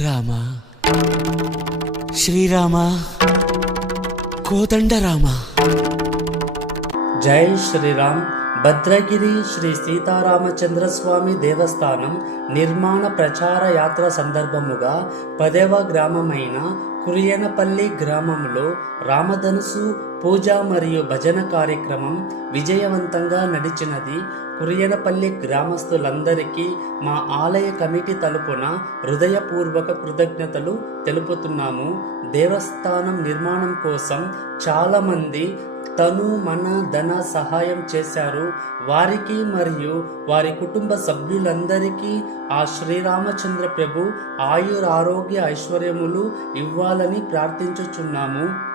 రామ శ్రీరామ కోదండ రామ. జై శ్రీరామ్. భద్రగిరి శ్రీ సీతారామచంద్ర స్వామి దేవస్థానం నిర్మాణ ప్రచార యాత్ర సందర్భముగా 10వ గ్రామమైన కురియనపల్లి గ్రామంలో రామధనుసు పూజ మరియు భజన కార్యక్రమం విజయవంతంగా నడిచినది. కురియనపల్లి గ్రామస్తులందరికీ మా ఆలయ కమిటీ తరపున హృదయపూర్వక కృతజ్ఞతలు తెలుపుతున్నాము. దేవస్థానం నిర్మాణం కోసం చాలామంది తను మన ధన సహాయం చేశారు. వారికి మరియు వారి కుటుంబ సభ్యులందరికీ ఆ శ్రీరామచంద్ర ప్రభు ఆయురారోగ్య ఐశ్వర్యములు ఇవ్వాలని ప్రార్థించుచున్నాము.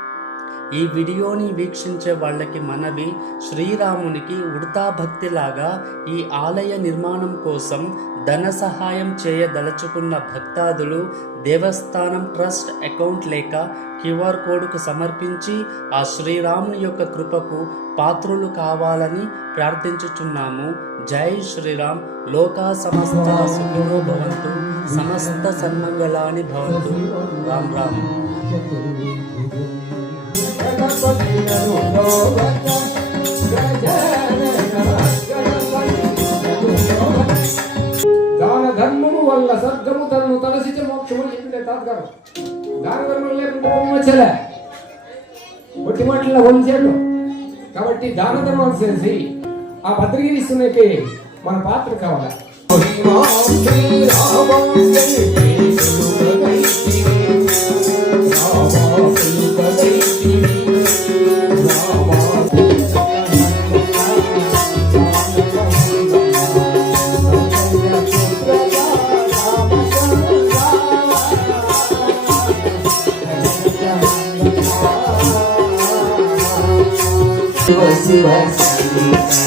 ఈ వీడియోని వీక్షించే వాళ్ళకి మనవి, శ్రీరామునికి ఉడతా భక్తిలాగా ఈ ఆలయ నిర్మాణం కోసం ధన సహాయం చేయదలుచుకున్న భక్తాదులు దేవస్థానం ట్రస్ట్ అకౌంట్ లేక క్యూఆర్ కోడ్కు సమర్పించి ఆ శ్రీరాముని యొక్క కృపకు పాత్రులు కావాలని ప్రార్థించుచున్నాము. జై శ్రీరామ్. లోకా సమస్త సుఖినో భవంతు, సమస్త సన్మంగళాని భవంతు. రామ్ రామ్. దాన ధర్మము వల్ల స్వర్గము తనను తలసిచే మోక్షము చెప్పిందే తాత్కాలం. దాన ధర్మం లేకుంటే వచ్చలే ఒట్టి మాటల వంచేళ్ళు. కాబట్టి దాన ధర్మం చేసి ఆ భద్రగిరిస్తున్నకి మన పాత్ర కావాలి. Shiva Shiva Shiva